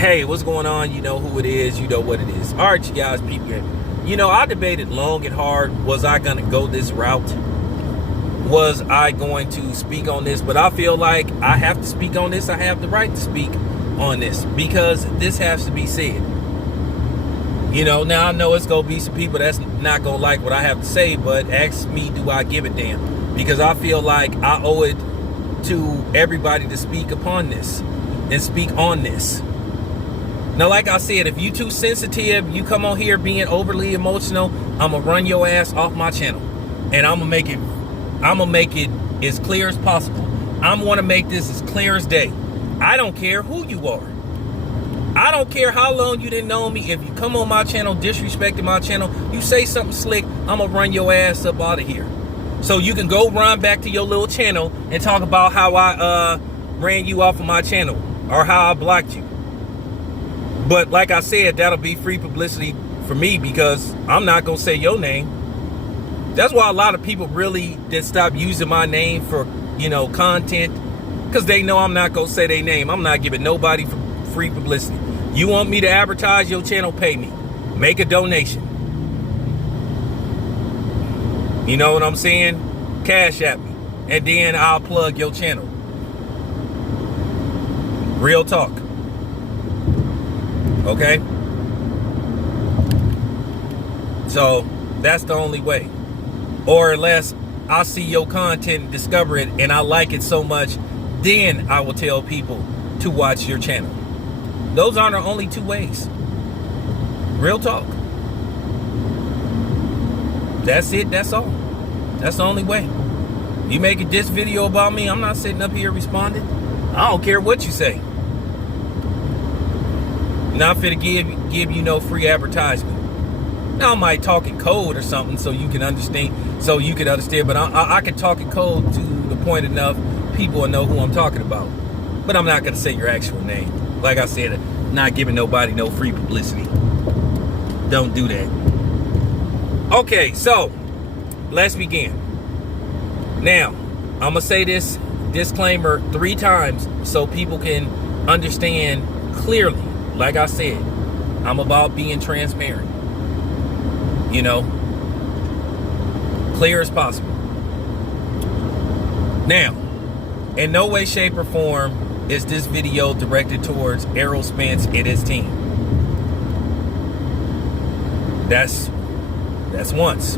Hey, what's going on? You know who it is. You know what it is. All right, you guys, people. You know, I debated long and hard. Was I going to go this route? Was I going to speak on this? But I feel like I have to speak on this. I have the right to speak on this because this has to be said. You know, now I know it's going to be some people that's not going to like what I have to say, but ask me, do I give a damn? Because I feel like I owe it to everybody to speak upon this and speak on this. Now, like I said, if you too sensitive, you come on here being overly emotional, I'm gonna run your ass off my channel, and I'm gonna make it as clear as possible. I'm gonna make this as clear as day. I don't care who you are. I don't care how long you didn't know me. If you come on my channel disrespecting my channel, you say something slick, I'm gonna run your ass up out of here. So you can go run back to your little channel and talk about how I ran you off of my channel or how I blocked you. But like I said, that'll be free publicity for me because I'm not going to say your name. That's why a lot of people really did stop using my name for, content, because they know I'm not going to say their name. I'm not giving nobody free publicity. You want me to advertise your channel, pay me. Make a donation. You know what I'm saying? Cash at me. And then I'll plug your channel. Real talk. Okay? So that's the only way. Or unless I see your content and discover it and I like it so much, then I will tell people to watch your channel. Those aren't the only two ways. Real talk. That's it, that's all. That's the only way. You make a diss video about me, I'm not sitting up here responding. I don't care what you say. Not finna give you no free advertisement. Now I might talk in code or something so you can understand. But I can talk in code to the point enough people will know who I'm talking about. But I'm not gonna say your actual name. Like I said, not giving nobody no free publicity. Don't do that. Okay, so let's begin. Now, I'm gonna say this disclaimer 3 times so people can understand clearly. Like I said, I'm about being transparent. Clear as possible. Now, in no way, shape, or form is this video directed towards Errol Spence and his team. That's once.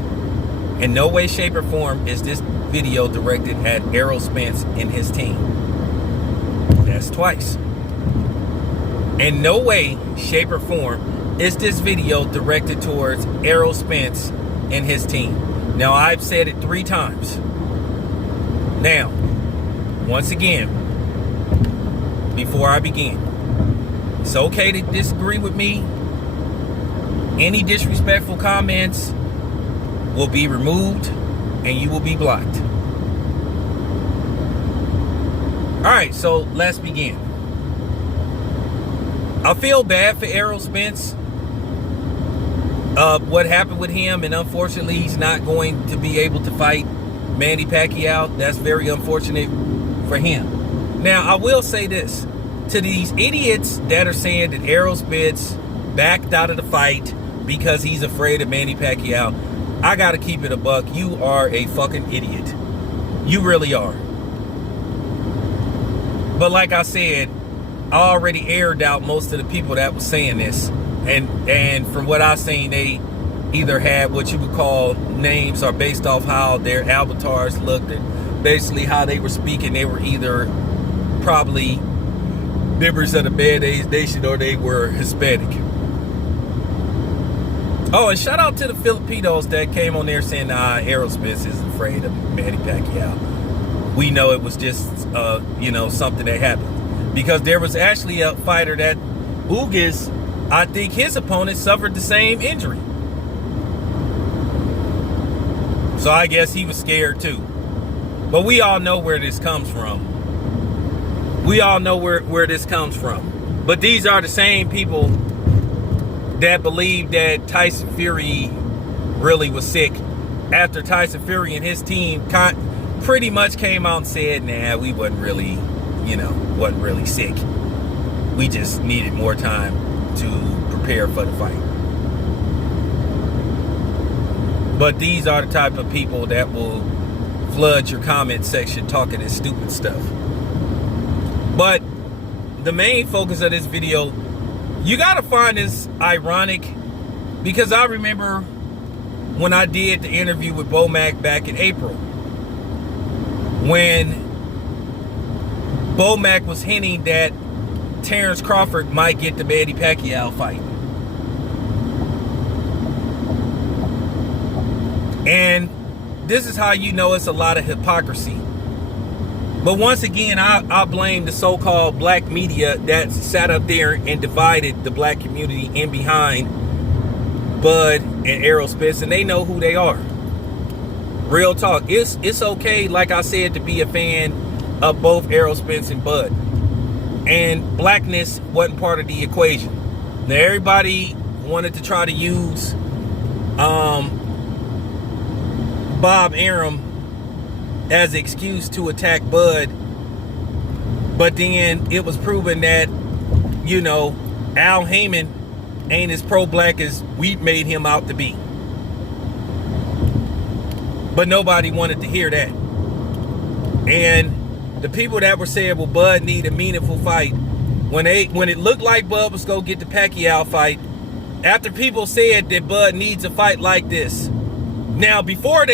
In no way, shape, or form is this video directed at Errol Spence and his team. That's twice. In no way, shape, or form is this video directed towards Errol Spence and his team. Now, I've said it 3 times. Now, once again, before I begin, it's okay to disagree with me. Any disrespectful comments will be removed and you will be blocked. All right, so let's begin. I feel bad for Errol Spence. What happened with him, and unfortunately he's not going to be able to fight Manny Pacquiao. That's very unfortunate for him. Now, I will say this to these idiots that are saying that Errol Spence backed out of the fight because he's afraid of Manny Pacquiao. I gotta keep it a buck. You are a fucking idiot. You really are. But like I said, I already aired out most of the people that was saying this. And from what I've seen, they either had what you would call names or based off how their avatars looked and basically how they were speaking. They were either probably members of the Bad Age Nation or they were Hispanic. Oh, and shout out to the Filipinos that came on there saying, Errol Spence is afraid of Manny Pacquiao. We know it was just, something that happened. Because there was actually a fighter that Ugas, I think his opponent suffered the same injury. So I guess he was scared too. But we all know where this comes from. We all know where this comes from. But these are the same people that believe that Tyson Fury really was sick after Tyson Fury and his team pretty much came out and said, nah, we wasn't really sick. We just needed more time to prepare for the fight. But these are the type of people that will flood your comment section talking this stupid stuff. But the main focus of this video, you gotta find this ironic, because I remember when I did the interview with Bomac back in April, when Bomac was hinting that Terrence Crawford might get the Manny Pacquiao fight. And this is how you know it's a lot of hypocrisy. But once again, I blame the so-called black media that sat up there and divided the black community in behind Bud and Errol Spence, and they know who they are. Real talk. It's okay, like I said, to be a fan of both Errol Spence and Bud. And blackness wasn't part of the equation. Now, everybody wanted to try to use Bob Arum as an excuse to attack Bud, but then it was proven that, you know, Al Heyman ain't as pro-black as we made him out to be. But nobody wanted to hear that. And the people that were saying, well, Bud need a meaningful fight, when it looked like Bud was gonna get the Pacquiao fight, after people said that Bud needs a fight like this. Now, before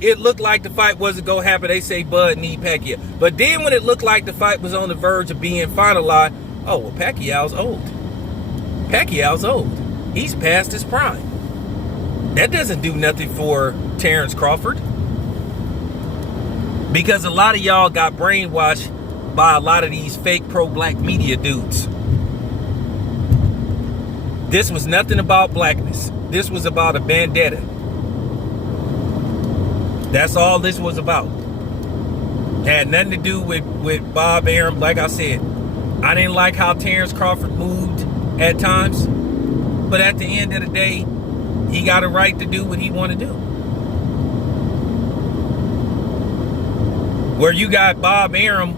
it looked like the fight wasn't gonna happen, they say Bud need Pacquiao. But then when it looked like the fight was on the verge of being finalized, oh, well, Pacquiao's old. Pacquiao's old. He's past his prime. That doesn't do nothing for Terrence Crawford. Because a lot of y'all got brainwashed by a lot of these fake pro-black media dudes. This was nothing about blackness. This was about a vendetta. That's all this was about. Had nothing to do with Bob Arum. Like I said, I didn't like how Terrence Crawford moved at times. But at the end of the day, he got a right to do what he want to do. Where you got Bob Arum,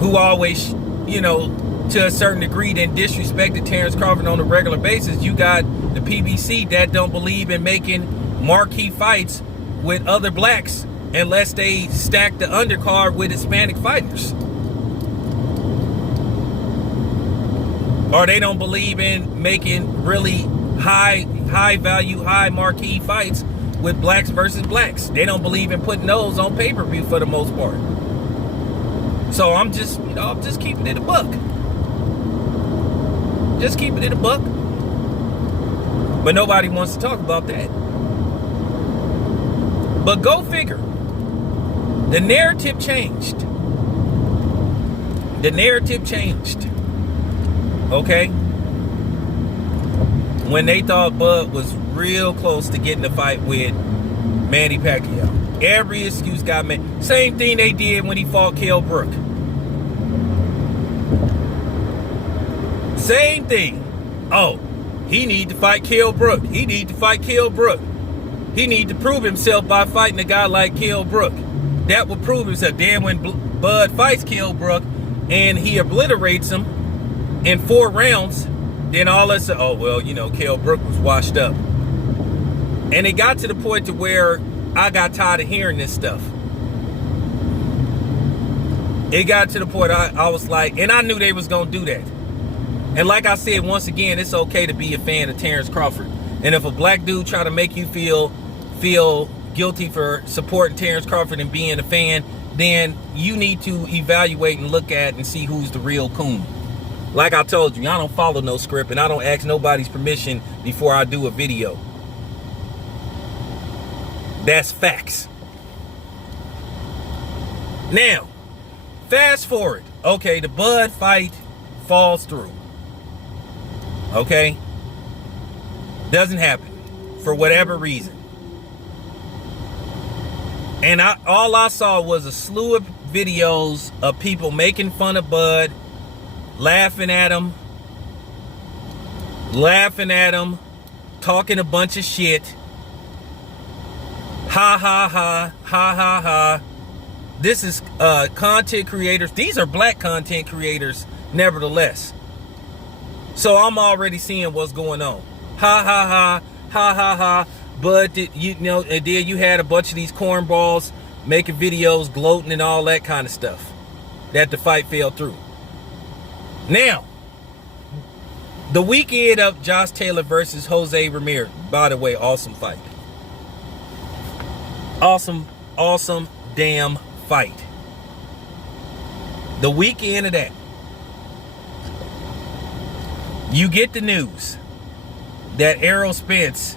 who always, you know, to a certain degree, then disrespected Terrence Crawford on a regular basis. You got the PBC that don't believe in making marquee fights with other blacks unless they stack the undercard with Hispanic fighters. Or they don't believe in making really high value, high marquee fights with blacks versus blacks. They don't believe in putting those on pay-per-view for the most part. So I'm just keeping it a buck. Just keeping it a buck. But nobody wants to talk about that. But go figure. The narrative changed. The narrative changed. Okay? When they thought Bud was real close to getting a fight with Manny Pacquiao. Every excuse got made. Same thing they did when he fought Kell Brook. Same thing. Oh, he need to fight Kell Brook. He need to fight Kell Brook. He need to prove himself by fighting a guy like Kell Brook. That will prove himself. Then when Bud fights Kell Brook and he obliterates him in 4 rounds, then all us, oh, well, you know, Kell Brook was washed up. And it got to the point to where I got tired of hearing this stuff. It got to the point I was like, and I knew they was going to do that. And like I said, once again, it's okay to be a fan of Terrence Crawford. And if a black dude try to make you feel guilty for supporting Terrence Crawford and being a fan, then you need to evaluate and look at and see who's the real coon. Like I told you, I don't follow no script and I don't ask nobody's permission before I do a video. That's facts. Now, fast forward. Okay, the Bud fight falls through. Okay? Doesn't happen. For whatever reason. And all I saw was a slew of videos of people making fun of Bud, laughing at him, talking a bunch of shit. Ha ha ha, ha ha ha. content creators. These are black content creators, nevertheless. So I'm already seeing what's going on. Ha ha ha, ha ha ha. But you know, and then you had a bunch of these cornballs making videos, gloating and all that kind of stuff. That the fight fell through. Now, the weekend of Josh Taylor versus Jose Ramirez. By the way, awesome fight. Awesome damn fight. The weekend of that, you get the news that Errol Spence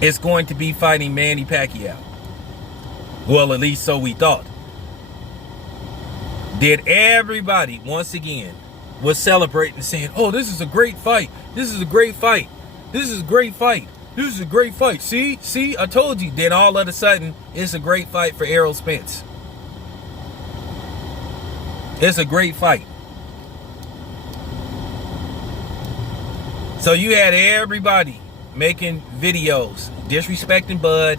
is going to be fighting Manny Pacquiao. Well, at least so we thought. Did everybody, once again, was celebrating and saying, oh, this is a great fight. This is a great fight. This is a great fight. This is a great fight. See, I told you. Then all of a sudden, it's a great fight for Errol Spence. It's a great fight. So you had everybody making videos, disrespecting Bud.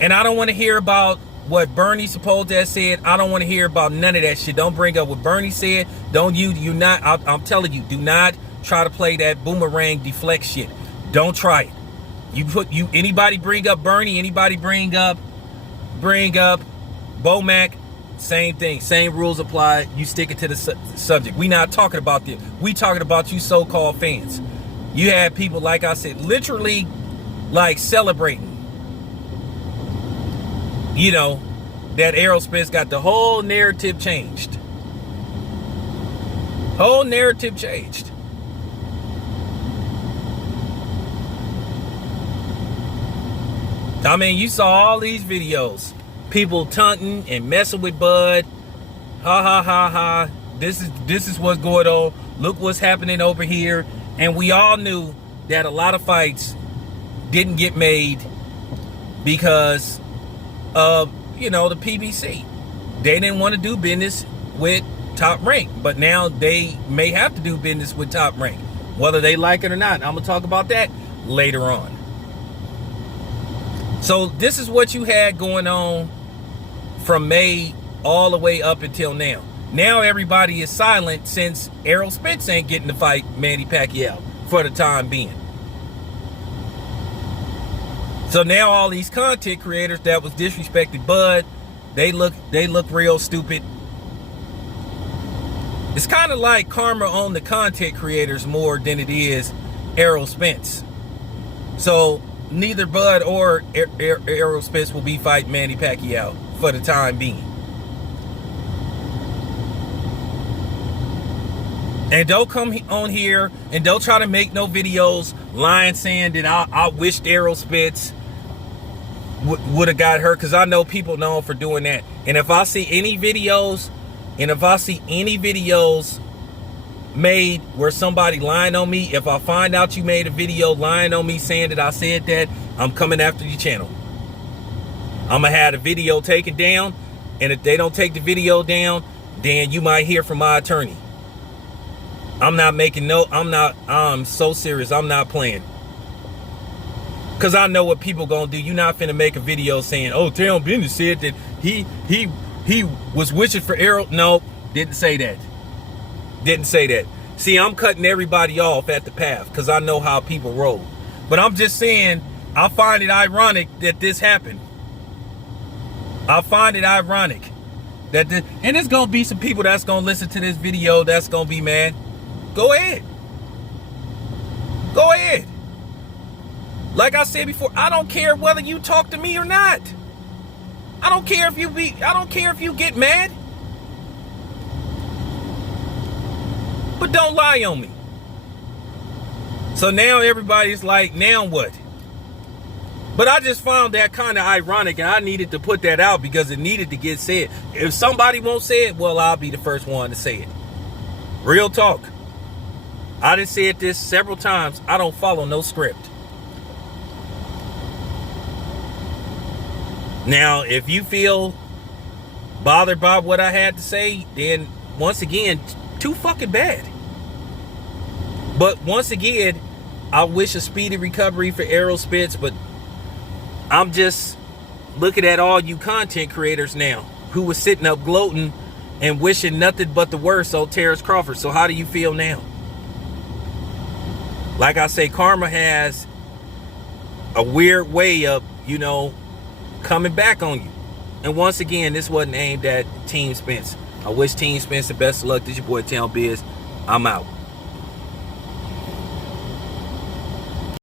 And I don't want to hear about what Bernie supposed to have said. I don't want to hear about none of that shit. Don't bring up what Bernie said. I'm telling you, do not try to play that boomerang deflect shit. Don't try it. Anybody bring up Bernie, anybody bring up Bomac, same thing. Same rules apply. You stick it to the subject. We not talking about this. We talking about you so-called fans. You had people, like I said, literally like celebrating. You know, that Errol Spence got the whole narrative changed. Whole narrative changed. I mean, you saw all these videos. People taunting and messing with Bud. Ha ha ha ha. This is what's going on. Look what's happening over here. And we all knew that a lot of fights didn't get made because of, you know, the PBC. They didn't want to do business with Top Rank, but now they may have to do business with Top Rank, whether they like it or not. I'm gonna talk about that later on. So this is what you had going on from May all the way up until now. Now everybody is silent since Errol Spence ain't getting to fight Manny Pacquiao for the time being. So now all these content creators that was disrespecting Bud, they look real stupid. It's kind of like karma on the content creators more than it is Errol Spence. So neither Bud or Errol Spence will be fighting Manny Pacquiao for the time being. And don't come on here and don't try to make no videos lying saying that I wished Errol Spence would have got hurt, because I know people known for doing that. And if I see any videos made where somebody lying on me, if I find out you made a video lying on me saying that I said that, I'm coming after your channel. I'm gonna have the video taken down, and if they don't take the video down, then you might hear from my attorney. I'm so serious, I'm not playing. Because I know what people gonna do. You're not finna make a video saying, oh, Taylor Bennett said that he was wishing for Errol. No, didn't say that. Didn't say that. See, I'm cutting everybody off at the path because I know how people roll. But I'm just saying, I find it ironic that this happened. I find it ironic that this, and there's gonna be some people that's gonna listen to this video that's gonna be mad. Go ahead. Go ahead. Like I said before, I don't care whether you talk to me or not. I don't care if you get mad. But don't lie on me. So now everybody's like, now what? But I just found that kind of ironic, and I needed to put that out because it needed to get said. If somebody won't say it, well, I'll be the first one to say it. Real talk. I done said this several times. I don't follow no script. Now, if you feel bothered by what I had to say, then once again, too fucking bad. But once again, I wish a speedy recovery for Errol Spence, but I'm just looking at all you content creators now who was sitting up gloating and wishing nothing but the worst on Terrence Crawford. So how do you feel now? Like I say, karma has a weird way of, coming back on you. And once again, this wasn't aimed at Team Spence. I wish Team Spence the best of luck. This is your boy Town Biz. I'm out.